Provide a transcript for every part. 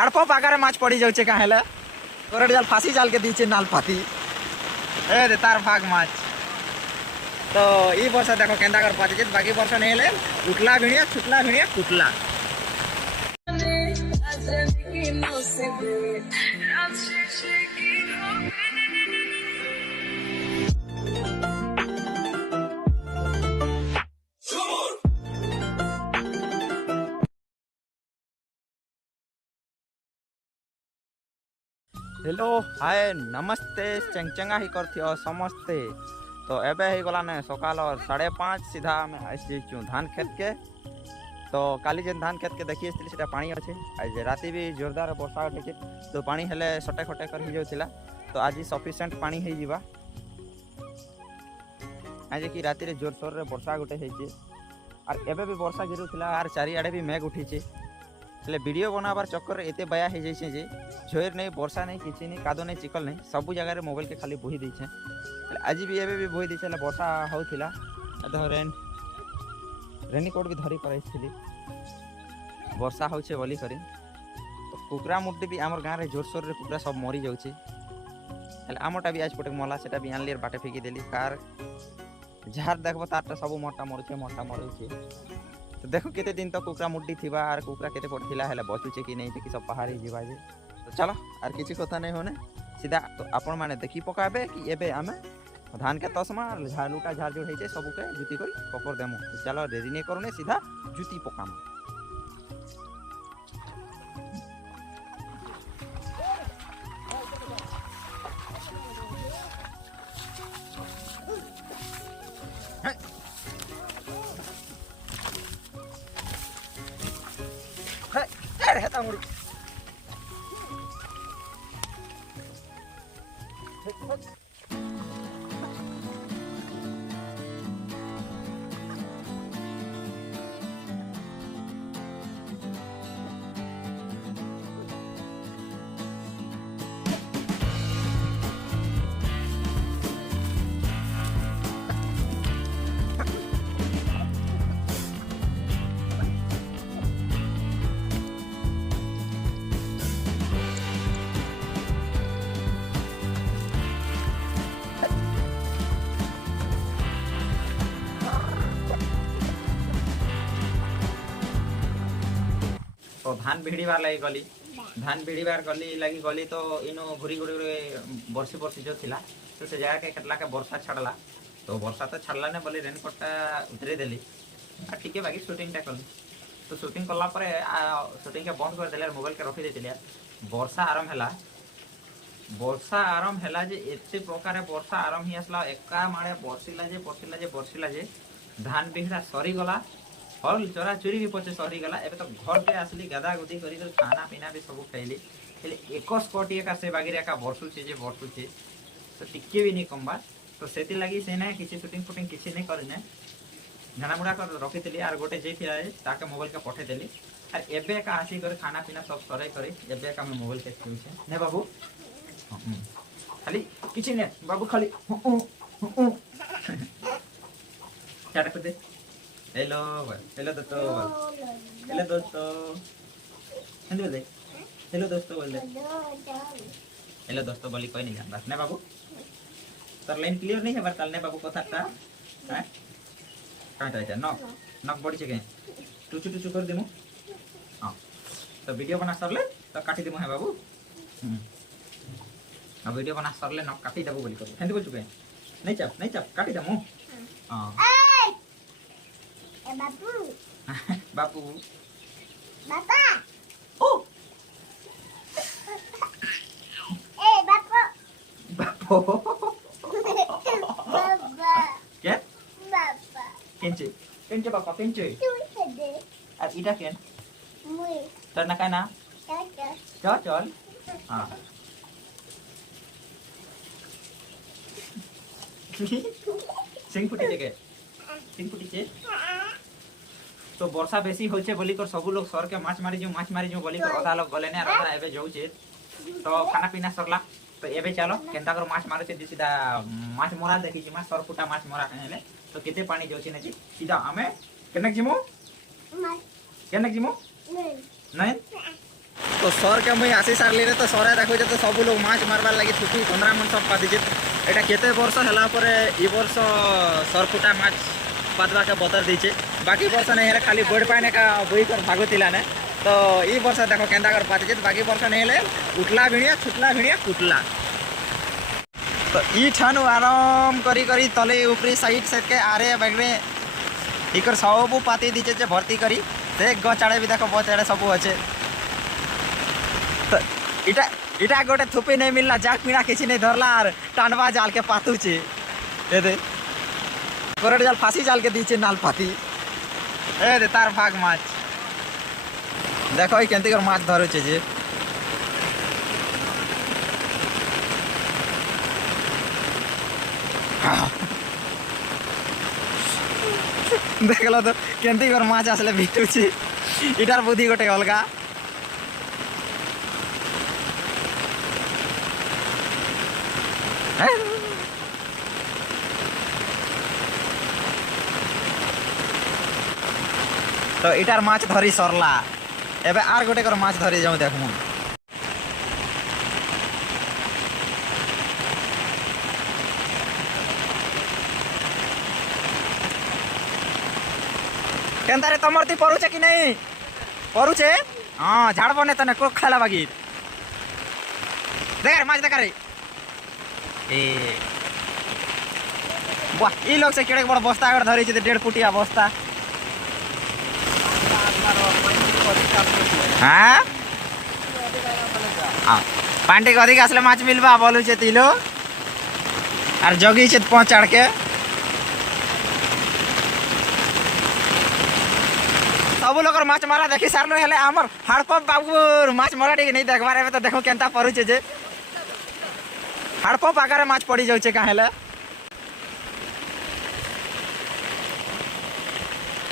हाड़प पागारे माछ पड़ी जाऊे कहाँ हेले करट जाल फांसी जाल के दीचे नाल फाती ए दे तार भाग माछ तो ई वर्ष देखो केंदा कर पाचे बाकी वर्ष नहीं हेले उठला भिड़िया छुटला भिड़िया कुटला हेलो हाय नमस्ते चेंगचेंगा ही करथियो समस्ते तो एबे ही गला ने सकाल 5:30 सीधा आम आसू धान खेत के तो काली जेन धान खेत के देखिए से पानी अच्छे आज राति भी जोरदार वर्षा उठे तो पानी हेले सटे खटे कर ही जाउथिला तो आज सफिशिएंट पानी हो जिबा आज कि राति रे जोर सोर रे वर्षा गुटे हेचे और एबे भी वर्षा गिरुथिला और चारिआडे भी मेघ उठीचे हेले वीडियो बनाबार चक्कर रे एते बया हो जाइछे जे झोर नहीं वर्षा नहीं किसी नहीं कादो नहीं चिकल नहीं सबू जगह रे मोबाइल के खाली बोही देछे आज भी एबे भी बोही देछे वर्षा होउथिला तो रेनकोट भी धरी पड़ाई वर्षा होचे बोली करी तो कुकरा मुड्डी भी आमर गाँव रे जोरसोर रे कुकरा सब मरी जाउछे हेले आमटा भी आज पटे मला सेटा भी आनली बाटे फेंकी देली कार जार देखबो तारटा सब मोटा मरुछे तो देखो केते दिन तो कुकरा मुड्डी थिबा और कुकरा केते पड़थिला हेले बचुचे कि नहीं कि सब पहाड़ी जीवा जे तो चलो आर किसी कथा नहीं होने सीधा तो आपण माने देखी पकाबे कि एबे आमे धान के तसमा झालुटा झार जोड़ हेचे सबू के जुती करी पकर देमु तो चलो देरी नहीं करूने सीधा जुती पकाम हेता मुड़ी तो धान भिड़ीबार लगी गली तो इनो घुरी घुरी बर्षी जो थिला तो से जगह के केटला के वर्षा छाड़ला तो वर्षा तो छाड़ला ने बोली रेनकोटा उतरे देली आ ठीक बाकी शूटिंगटा कली तो शूटिंग कला परे शूटिंग के बंद कर देले मोबाइल के रखी देतिले वर्षा आरंभ हैला जे एते प्रकार वर्षा आरंभ ही असला एका माळे बर्षिला जे धान बिहड़ा सरी गला हल चोरा चोरी भी पचे सरी गला एबे तो घर पे आसली गदा गुदी करी खाना पीना भी सब खाइली हेले एक स्कॉट एका से बागी एका बरसुचे तो टिके भी नहीं कमबा तो सेति लागि से ना किसी शूटिंग फुटिंग किसी नहीं करने झाना मुड़ा कर रखितली और गोटे जे थिला ताके मोबाइल के पठे देली और एबे का आसी कर खाना पीना सब सरै करी एबे का मैं मोबाइल के छुचे ने बाबू खाली किछि ने बाबू खाली चाटा कर दे हेलो दोस्तों बोल दे हेलो दोस्तों बोली कोई नहीं जानता ने बाबू तर लाइन क्लियर नहीं है बरताल ने बाबू कथा का हैं काटा नक बड़ी के टुचु कर देमु हां तो वीडियो बना सरले तो काटी देमु है बाबू अब वीडियो बना सरले नक काटी देबो बोली कर हेंदी बोल चुके नहीं चाप काटी देमु हां बापू बापा ओ बापू क्या केंचे बापा केंचे अब इटा केन तर ना काय ना चल हां सिंग फुटी के तो वर्षा बेसी होचे बोली कर सब लोग सर के माछ मारी जो बोली कर आधा लोग गले ने आधा एबे जाउचे तो खाना पीना सरला तो एबे चलो केनता कर माछ मारे से सीधा माछ मरा देखि छी माछ सर फुटा माछ मरा हेले तो केते पानी जाउचे ने सीधा हमें केनक जिमु नहीं तो सर के मुई आसी सारली रे तो सरे देखो तो सब लोग माछ मारबार लगी छुट्टी 15 मन सब पाती एटा केते वर्ष हला परे ई वर्ष सर फुटा माछ पादवा के बतर दीचे बाकी वर्ष नहीं हेले खाली बोर्ड पाने का बोई कर भागुतिला ने तो ई वर्ष देखो केंदा कर पाती बाकी वर्ष नहीं हेले उठला भिणिया छुटला भिणिया कुटला तो ई ठानु आराम करी करी तले ऊपरी साइड से के आरे बैगरे इकर सब पाती दीचे जे भर्ती करी से गचाड़े भी देखो बचाड़े सब अच्छे तो इटा इटा गोटे थुपी नहीं मिलला जाक पीड़ा किसी नहीं धरला और टानवा जाल के पातुचे ए दे कोरड जाल फांसी जाल के दीचे नाल पाती ए दे तार भाग माछ देखो केंती कर माछ धरुचे जे देखलो तो केंती कर माछ आसले भिटुची इटार बुद्धि गोटे अलगा तो इटार माछ धरी सरला एबे आर गोटे कर माछ धरी जाऊँ देखूँ केनता रे तमर ती परुचे कि नहीं परुचे हाँ झाड़ बने तने को खाला बागी देख माछ देख रे ए वाह ई लोग से केड़े बड़ बस्ता अगर धरी छे 1.5 फुटिया बस्ता हाँ पांडे अधिक आसले माछ मिलबा बोलू छे तिलो और जगी छे पहुंचाड़ के सब लोग माछ मारा देखी सारलो हेले हमर हाड़पप बाबू माछ मारा ठीक नहीं देखबार एबे तो देखो केनता परुचे जे हाड़पप आकार माछ पड़ी जाउचे का हेले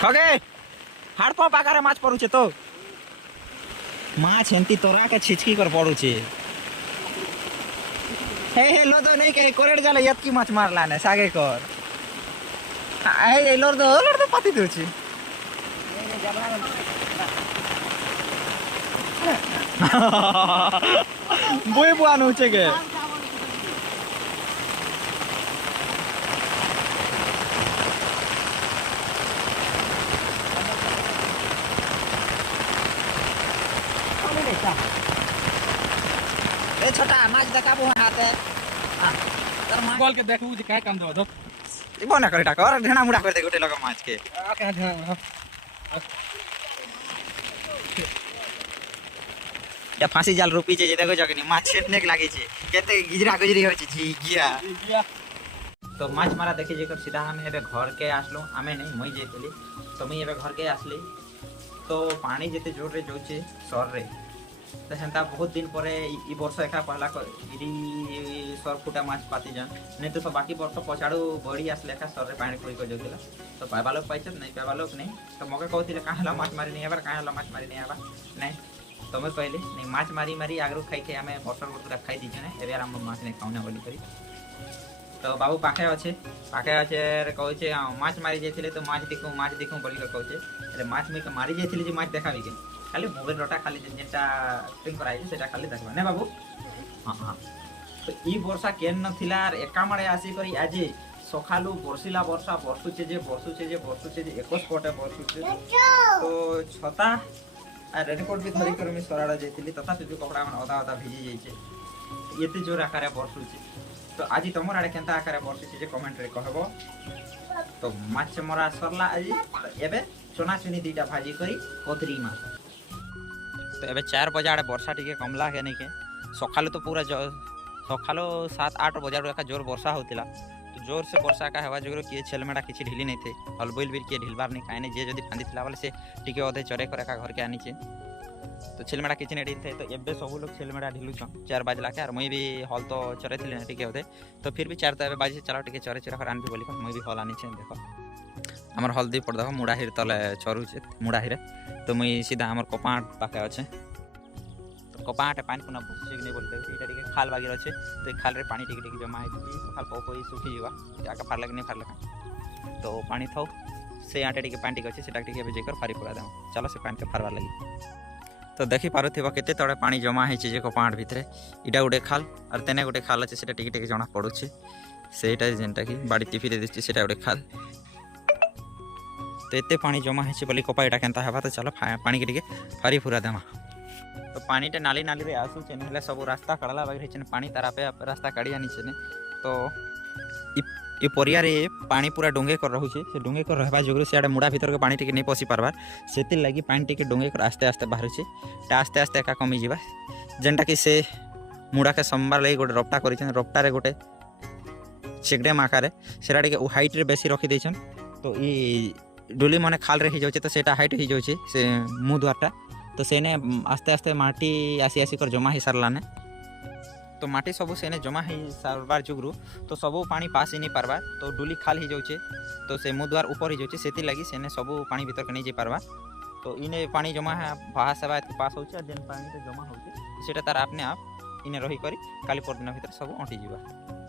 खगे हाड़पप आकार माछ पड़ुचे तो माछ हेंती तोरा के छिचकी कर पड़ुचे हे लो तो नहीं के कोरेड जाला यत की माछ मारला ने सागे कर हे लोर तो पाती दोची बोई बुआन होचे के ए छोटा माछ देखाबो हाथे हां तर माछ बोल के देखू जे काय काम दो दो ई बना करे टा कर ढेना मुड़ा कर दे गोटे लगा माछ के का ढेना या फांसी जाल रोपी जे देखो जगनी माछ छेटने के लागे छे केते गिजरा गुजरी होची जी गिया तो माछ मारा देखि जे कर सीधा हम एबे घर के आसलो हमें नहीं मई जेतली तो मई एबे घर के आसली तो पानी जेते जोर रे जोचे सर रे तो हेंता बहुत दिन पर ई वर्ष एका पहला इरी सर फुटा माछ पाती जान नहीं तो सब बाकी वर्ष पछाड़ू बड़ी आसले का सर रे पानी कोई को जोतिला तो पाइबा लोग पाइछत नहीं पाइबा लोग नहीं तो मके कहतिले काहेला माछ मारी नहीं आबार काहेला माछ मारी नहीं आबा नहीं तो मैं कहले नहीं माछ मारी मारी आगरो खाई के हमें बटर बटर खाई दीजे ने एबे हम माछ नहीं खाउने बोली करी तो बाबू पाखे अच्छे रे कहै छे माछ मारी जेथिले तो माछ देखू बोली के कहै छे अरे माछ में मारी जेथिले जे माछ देखाबी के खाली मोबाइल डटा खाली जेटा स्ट्रिंग कराई सेटा खाली देखबा ने बाबू हां हां तो ई वर्षा केन न थिला और एका मारे आसी करी आज सखालू बरसिला वर्षा बरसुचे जे 21 पटे बरसुचे तो छता आ रेनकोट भी धरी कर मी सराडा जेतिली तथा से कपड़ा मन आधा भिजी जाइछे एते जोर आकारे बरसुचे तो आज तमर आड़े केनता आकारे बरसुचे जे कमेंट रे कहबो तो माछ मरा सरला आज एबे चना चुनी दीटा भाजी करी कोतरी मा तो एबे 4 बजे आड़े वर्षा टिके कमला है नहीं के सखालू तो पूरा सखालू 7-8 बजे का जोर वर्षा होतिला तो जोर से वर्षा का हवा जोर किए छेलमेडा किछि ढिली नहीं थे हलबइल बिल के ढिलबार नहीं काने जे जदी फांदी थिला वाले से टिके ओधे चरे करे का घर के आनी छे तो छेलमेडा किछि ने ढिल थे तो एबे सब लोग छेलमेडा ढिलु छ 4 बजे लाके और मई भी हल तो चरे थिले ने टिके ओधे तो फिर भी 4 तो एबे बाजे चला टिके चरे चरा कर आन भी बोली मई भी हल आनी छे देखो हमर हल्दी पड़ देखो मुड़ा हिर तले चरू छे मुड़ा हिरे तो मई सीधा हमर कपाट पाके अछि तो कपाट पानी कोना बुझे नहीं बोलते एटा टिके खाल बागी रछे तो खाल रे पानी टिके टिके जमा हेती खाल पई सुखी जीवा जाका फार लगे नहीं फार लगा तो पानी थाउ से आटे टिके पानी टिके अछि सेटा टिके जेकर फारी पड़ा दम चलो से पानी के फारवा लगी तो देखी पारुथिबा केते तळे पानी जमा हेछि जे कपाट भितरे इटा गोटे खाल और तेने गोटे खाल अछि सेटा टिके टिके जणा पडुछि सेटा जेनटा कि बाड़ी टिफि दे दिछि सेटा गोटे खाल तो एते पानी जमा हेछि बोली कपा एटा केनता हेबा तो चलो पानी के टिके फारी फुरा देमा तो पानीटा नाली नाली रे आसु छे नहले सब रास्ता कड़ला बागरे छे पानी तारापे रास्ता काढ़ी आनी छे तो ये परिया रे पानी पूरा डोंगे कर रहू छे से डोंगे कर रहबा जोगरे से मुड़ा भीतर के पानी टिके नहीं पसी पारबार सेति लागि पानी टिके डोंगे कर आस्ते आस्ते बाहर छे ता आस्ते आस्ते एका कमी जीवा जेनटा कि से मुड़ा के संबार लागि गोटे रपटा करिछन रपटा रे गोटे चेकडे माकारे सेरा टिके हाइट रे बेसी रखी देछन तो ई डोली माने खाल रे ही जाउछे तो सेटा हाइट ही जाउछे से मुंह द्वारटा तो सेने आस्ते आस्ते माटी आसी आसी कर जमा ही सारलाने तो माटी सबू सेने जमा ही सारबार जुगरू तो सबू पानी पास ही नहीं पारबार तो डुली खाल ही जाउछे तो से मुँह द्वार ऊपर ही जाउछे सेति लागि सेने सबू पानी भीतर के नहीं जाई पारबार तो इने पानी जमा है बाहा सेवा पास होउछे जेन पानी जमा होउछे सेटा तार अपने आप इने रही करी काली परदिन भीतर सबू अंटी जीवा।